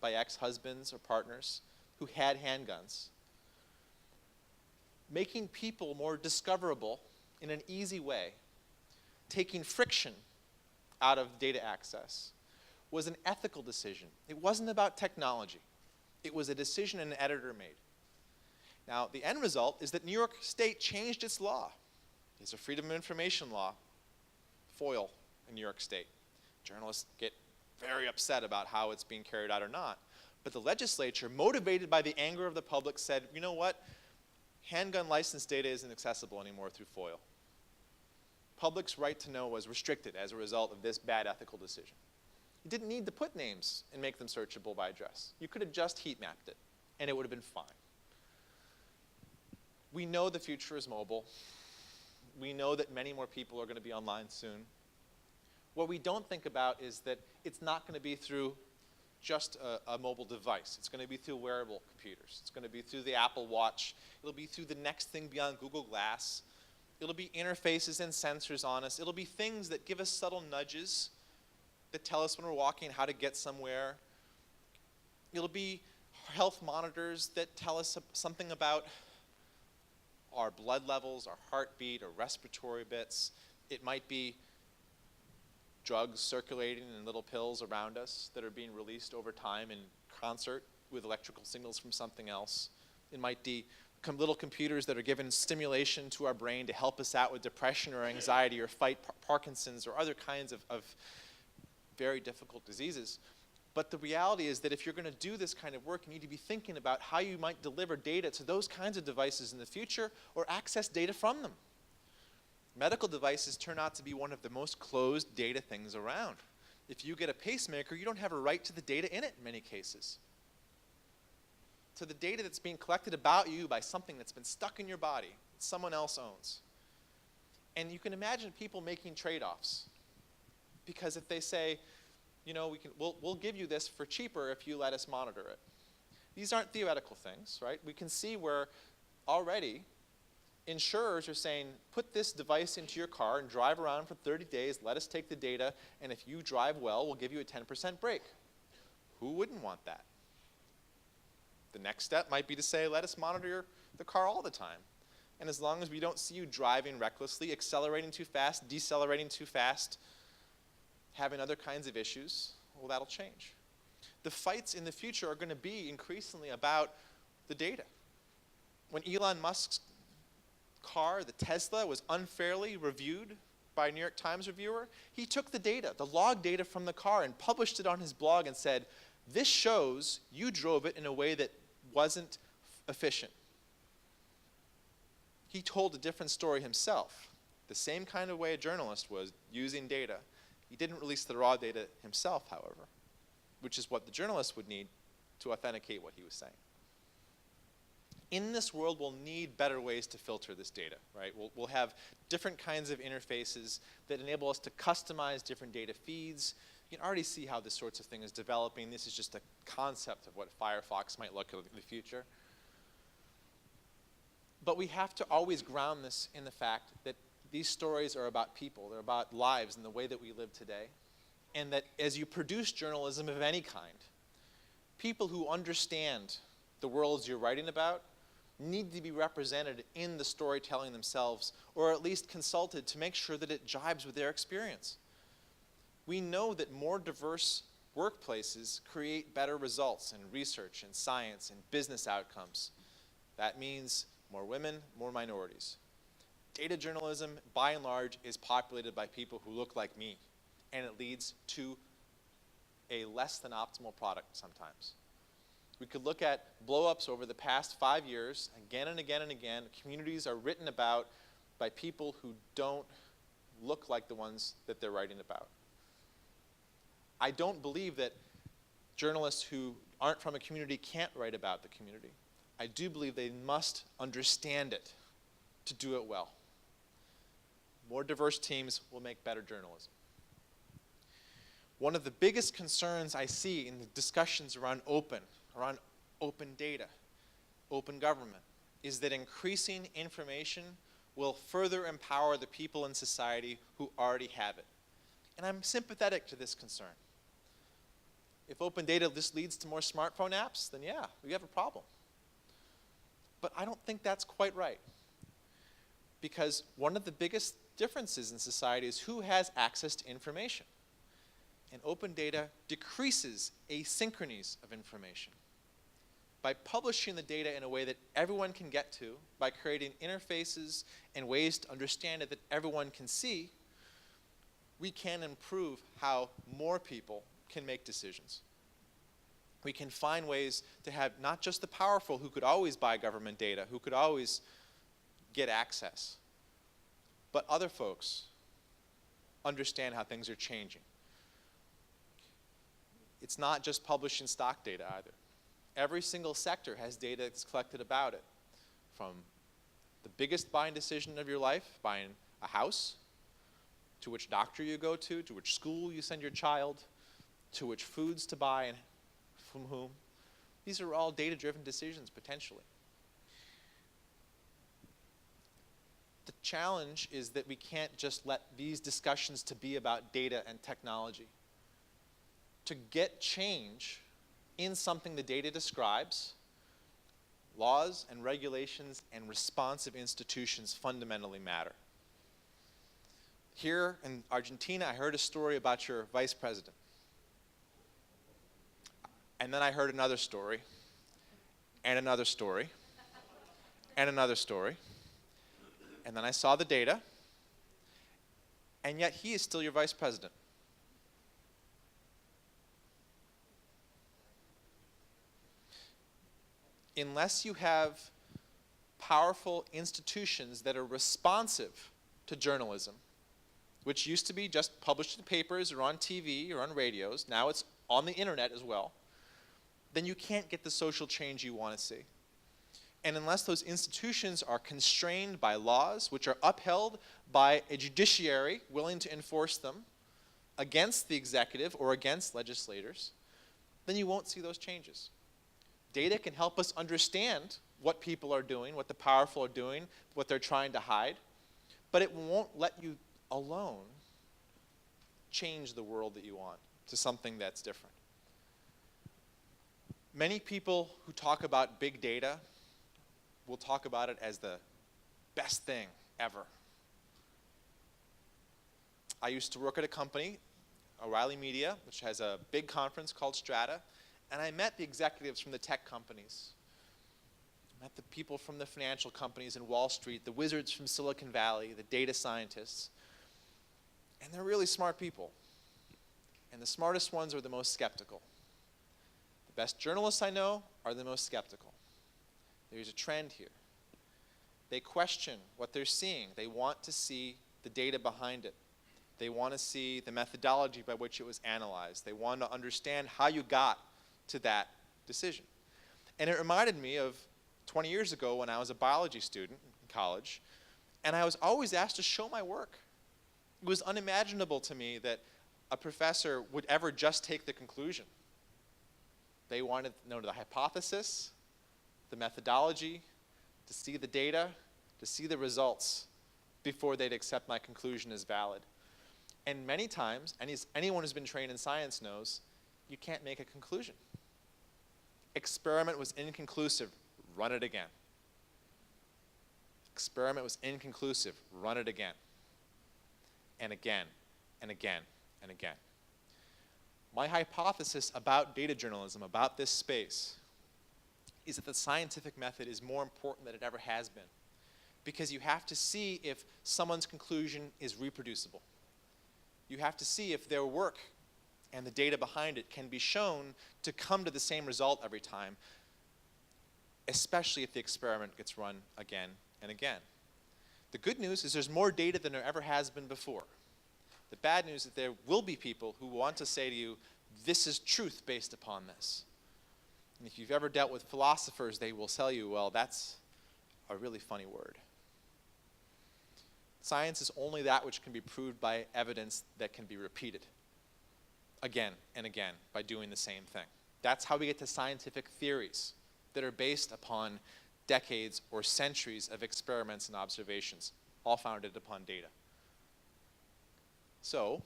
by ex-husbands or partners who had handguns. Making people more discoverable in an easy way, taking friction out of data access, was an ethical decision. It wasn't about technology. It was a decision an editor made. Now, the end result is that New York State changed its law. It's a Freedom of Information law, FOIL, in New York State. Journalists get very upset about how it's being carried out or not. But the legislature, motivated by the anger of the public, said, you know what? Handgun license data isn't accessible anymore through FOIL. Public's right to know was restricted as a result of this bad ethical decision. You didn't need to put names and make them searchable by address. You could have just heat mapped it, and it would have been fine. We know the future is mobile. We know that many more people are going to be online soon. What we don't think about is that it's not going to be through just a mobile device. It's going to be through wearable computers. It's going to be through the Apple Watch. It'll be through the next thing beyond Google Glass. It'll be interfaces and sensors on us. It'll be things that give us subtle nudges that tell us when we're walking how to get somewhere. It'll be health monitors that tell us something about our blood levels, our heartbeat, or respiratory bits. It might be drugs circulating in little pills around us that are being released over time in concert with electrical signals from something else. It might be little computers that are given stimulation to our brain to help us out with depression or anxiety or fight Parkinson's or other kinds of very difficult diseases. But the reality is that if you're going to do this kind of work, you need to be thinking about how you might deliver data to those kinds of devices in the future or access data from them. Medical devices turn out to be one of the most closed data things around. If you get a pacemaker, you don't have a right to the data in it in many cases. To the data that's being collected about you by something that's been stuck in your body that someone else owns. And you can imagine people making trade-offs. Because if they say, you know, we'll give you this for cheaper if you let us monitor it. These aren't theoretical things, right? We can see where already insurers are saying, put this device into your car and drive around for 30 days, let us take the data, and if you drive well, we'll give you a 10% break. Who wouldn't want that? The next step might be to say, let us monitor the car all the time. And as long as we don't see you driving recklessly, accelerating too fast, decelerating too fast, having other kinds of issues, well, that'll change. The fights in the future are going to be increasingly about the data. When Elon Musk's car, the Tesla, was unfairly reviewed by a New York Times reviewer, he took the data, the log data from the car, and published it on his blog and said, this shows you drove it in a way that wasn't efficient. He told a different story himself, the same kind of way a journalist was using data. He didn't release the raw data himself, however, which is what the journalist would need to authenticate what he was saying. In this world, we'll need better ways to filter this data, right? We'll have different kinds of interfaces that enable us to customize different data feeds. You can already see how this sorts of thing is developing. This is just a concept of what Firefox might look like in the future. But we have to always ground this in the fact that these stories are about people. They're about lives and the way that we live today. And that as you produce journalism of any kind, people who understand the worlds you're writing about need to be represented in the storytelling themselves, or at least consulted to make sure that it jibes with their experience. We know that more diverse workplaces create better results in research and science and business outcomes. That means more women, more minorities. Data journalism, by and large, is populated by people who look like me, and it leads to a less than optimal product sometimes. We could look at blow-ups over the past 5 years, again and again and again. Communities are written about by people who don't look like the ones that they're writing about. I don't believe that journalists who aren't from a community can't write about the community. I do believe they must understand it to do it well. More diverse teams will make better journalism. One of the biggest concerns I see in the discussions around open data, open government, is that increasing information will further empower the people in society who already have it. And I'm sympathetic to this concern. If open data just leads to more smartphone apps, then yeah, we have a problem. But I don't think that's quite right. Because one of the biggest differences in society is who has access to information. And open data decreases asynchronies of information. By publishing the data in a way that everyone can get to, by creating interfaces and ways to understand it that everyone can see, we can improve how more people can make decisions. We can find ways to have not just the powerful who could always buy government data, who could always get access, but other folks understand how things are changing. It's not just publishing stock data either. Every single sector has data that's collected about it. From the biggest buying decision of your life, buying a house, to which doctor you go to which school you send your child, to which foods to buy and from whom. These are all data-driven decisions, potentially. The challenge is that we can't just let these discussions to be about data and technology. To get change in something the data describes, laws and regulations and responsive institutions fundamentally matter. Here in Argentina, I heard a story about your vice president. And then I heard another story, and another story, and another story. And then I saw the data, and yet he is still your vice president. Unless you have powerful institutions that are responsive to journalism, which used to be just published in papers or on TV or on radios, now it's on the internet as well, then you can't get the social change you want to see. And unless those institutions are constrained by laws, which are upheld by a judiciary willing to enforce them against the executive or against legislators, then you won't see those changes. Data can help us understand what people are doing, what the powerful are doing, what they're trying to hide, but it won't let you alone change the world that you want to something that's different. Many people who talk about big data will talk about it as the best thing ever. I used to work at a company, O'Reilly Media, which has a big conference called Strata, and I met the executives from the tech companies. I met the people from the financial companies in Wall Street, the wizards from Silicon Valley, the data scientists. And they're really smart people. And the smartest ones are the most skeptical. The best journalists I know are the most skeptical. There's a trend here. They question what they're seeing. They want to see the data behind it. They want to see the methodology by which it was analyzed. They want to understand how you got to that decision. And it reminded me of 20 years ago when I was a biology student in college, and I was always asked to show my work. It was unimaginable to me that a professor would ever just take the conclusion. They wanted to know the hypothesis, the methodology, to see the data, to see the results before they'd accept my conclusion as valid. And many times, anyone who's been trained in science knows, you can't make a conclusion. Experiment was inconclusive, run it again. Experiment was inconclusive, run it again. And again, and again, and again. My hypothesis about data journalism, about this space, is that the scientific method is more important than it ever has been. Because you have to see if someone's conclusion is reproducible. You have to see if their work and the data behind it can be shown to come to the same result every time, especially if the experiment gets run again and again. The good news is there's more data than there ever has been before. The bad news is that there will be people who want to say to you, this is truth based upon this. And if you've ever dealt with philosophers, they will tell you, well, that's a really funny word. Science is only that which can be proved by evidence that can be repeated again and again by doing the same thing. That's how we get to scientific theories that are based upon decades or centuries of experiments and observations, all founded upon data. So,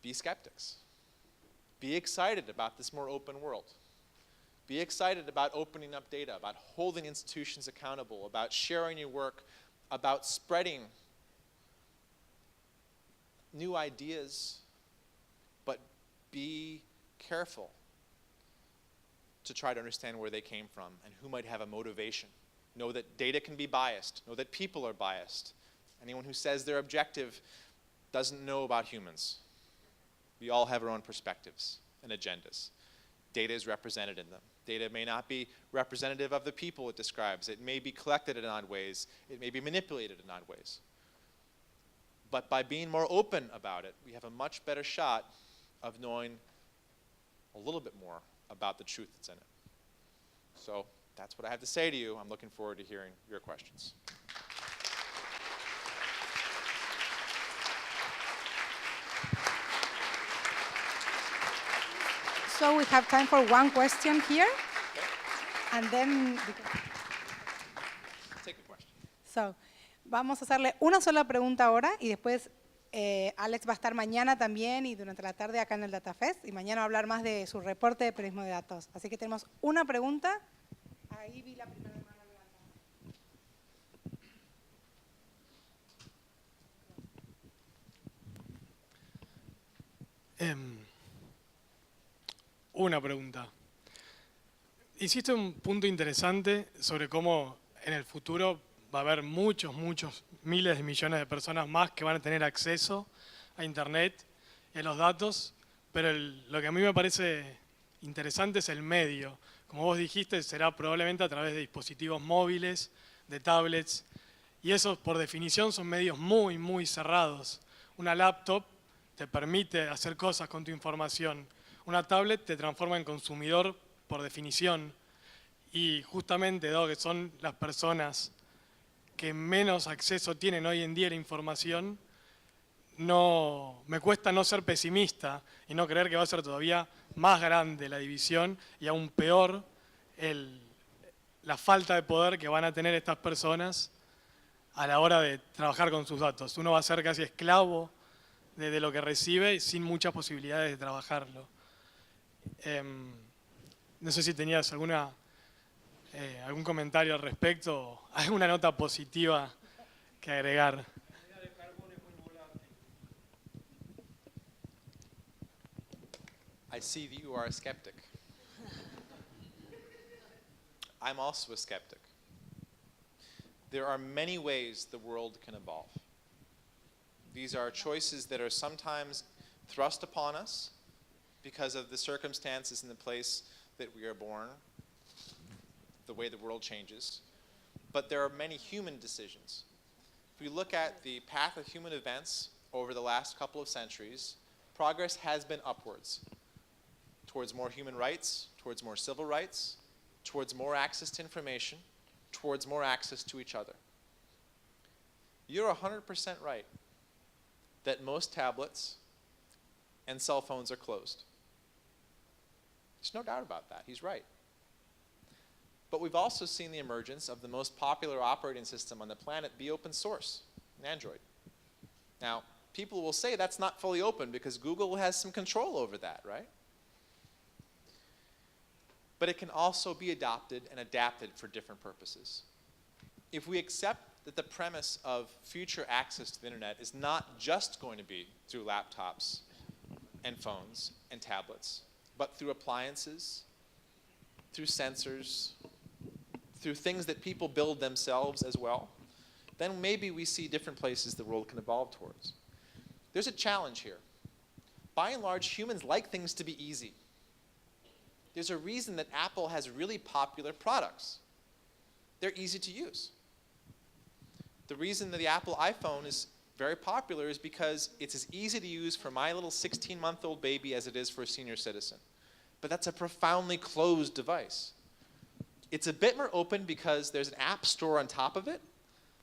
be skeptics. Be excited about this more open world. Be excited about opening up data, about holding institutions accountable, about sharing your work, about spreading new ideas, but be careful to try to understand where they came from and who might have a motivation. Know that data can be biased. Know that people are biased. Anyone who says they're objective doesn't know about humans. We all have our own perspectives and agendas. Data is represented in them. Data may not be representative of the people it describes. It may be collected in odd ways. It may be manipulated in odd ways. But by being more open about it, we have a much better shot of knowing a little bit more about the truth that's in it. So that's what I have to say to you. I'm looking forward to hearing your questions. So we have time for one question here, and then. Take a question. So, vamos a hacerle una sola pregunta ahora y después Alex va a estar mañana también y durante la tarde acá en el DATAFEST y mañana va a hablar más de su reporte de periodismo de datos. Así que tenemos una pregunta. Ahí vi la primera mano levantada. Una pregunta. Hiciste un punto interesante sobre cómo en el futuro va a haber muchos miles de millones de personas más que van a tener acceso a Internet y a los datos, pero lo que a mí me parece interesante es el medio. Como vos dijiste, será probablemente a través de dispositivos móviles, de tablets, y esos por definición son medios muy cerrados. Una laptop te permite hacer cosas con tu información. Una tablet te transforma en consumidor por definición y justamente dado que son las personas que menos acceso tienen hoy en día a la información, me cuesta no ser pesimista y no creer que va a ser todavía más grande la división y aún peor la falta de poder que van a tener estas personas a la hora de trabajar con sus datos. Uno va a ser casi esclavo de lo que recibe sin muchas posibilidades de trabajarlo. No sé si tenías algún comentario al respecto, alguna nota positiva que agregar. I see that you are a skeptic. I'm also a skeptic. There are many ways the world can evolve. These are choices that are sometimes thrust upon us because of the circumstances and the place that we are born, the way the world changes. But there are many human decisions. If we look at the path of human events over the last couple of centuries, progress has been upwards, towards more human rights, towards more civil rights, towards more access to information, towards more access to each other. You're 100% right that most tablets and cell phones are closed. There's no doubt about that. He's right. But we've also seen the emergence of the most popular operating system on the planet be open source, Android. Now, people will say that's not fully open because Google has some control over that, right? But it can also be adopted and adapted for different purposes. If we accept that the premise of future access to the internet is not just going to be through laptops and phones and tablets, but through appliances, through sensors, through things that people build themselves as well, then maybe we see different places the world can evolve towards. There's a challenge here. By and large, humans like things to be easy. There's a reason that Apple has really popular products. They're easy to use. The reason that the Apple iPhone is very popular is because it's as easy to use for my little 16-month-old baby as it is for a senior citizen. But that's a profoundly closed device. It's a bit more open because there's an app store on top of it,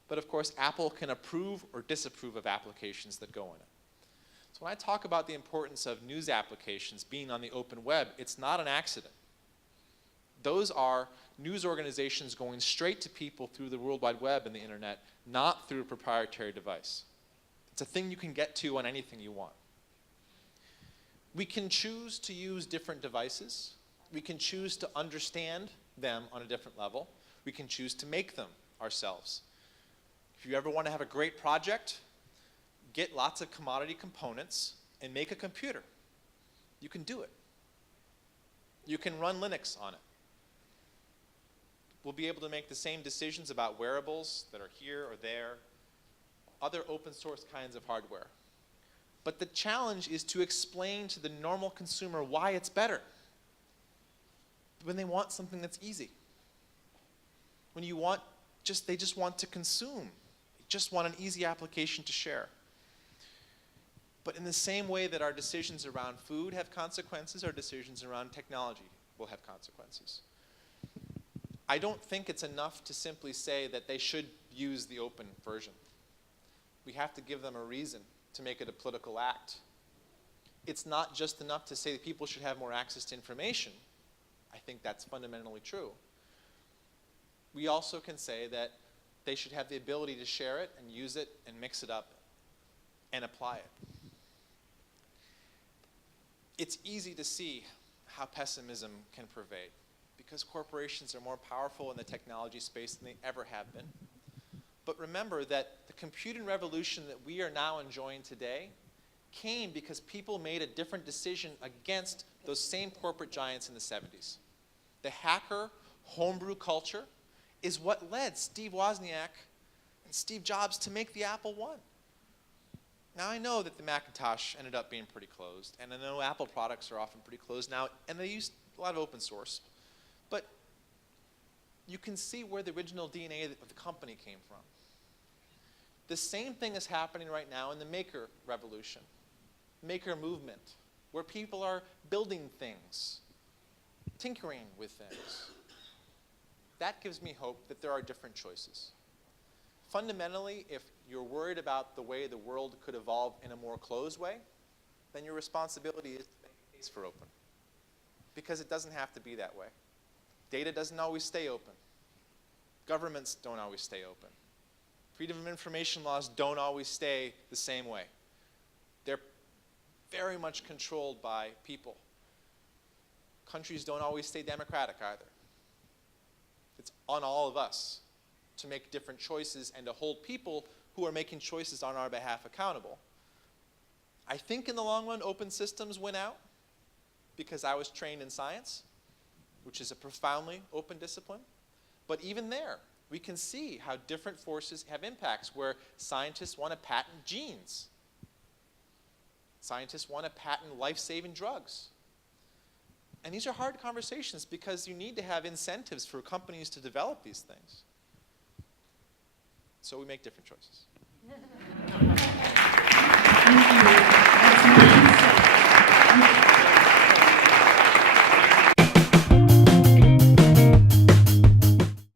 But of course, Apple can approve or disapprove of applications that go in it. So when I talk about the importance of news applications being on the open web, it's not an accident. Those are news organizations going straight to people through the World Wide Web and the internet, not through a proprietary device. It's a thing you can get to on anything you want. We can choose to use different devices. We can choose to understand them on a different level. We can choose to make them ourselves. If you ever want to have a great project, get lots of commodity components and make a computer. You can do it. You can run Linux on it. We'll be able to make the same decisions about wearables that are here or there, other open source kinds of hardware. But the challenge is to explain to the normal consumer why it's better when they want something that's easy. When you want they just want to consume. They just want an easy application to share. But in the same way that our decisions around food have consequences, our decisions around technology will have consequences. I don't think it's enough to simply say that they should use the open version. We have to give them a reason to make it a political act. It's not just enough to say that people should have more access to information. I think that's fundamentally true. We also can say that they should have the ability to share it and use it and mix it up and apply it. It's easy to see how pessimism can pervade, because corporations are more powerful in the technology space than they ever have been. But remember that the computing revolution that we are now enjoying today came because people made a different decision against those same corporate giants in the 70s. The hacker homebrew culture is what led Steve Wozniak and Steve Jobs to make the Apple I. Now I know that the Macintosh ended up being pretty closed, and I know Apple products are often pretty closed now, and they use a lot of open source. But you can see where the original DNA of the company came from. The same thing is happening right now in the maker revolution, maker movement, where people are building things, tinkering with things. That gives me hope that there are different choices. Fundamentally, if you're worried about the way the world could evolve in a more closed way, then your responsibility is to make a case for open. Because it doesn't have to be that way. Data doesn't always stay open. Governments don't always stay open. Freedom of information laws don't always stay the same way. They're very much controlled by people. Countries don't always stay democratic either. It's on all of us to make different choices and to hold people who are making choices on our behalf accountable. I think in the long run, open systems win out because I was trained in science, which is a profoundly open discipline. But even there, we can see how different forces have impacts where scientists want to patent genes. Scientists want to patent life-saving drugs. And these are hard conversations because you need to have incentives for companies to develop these things. So we make different choices.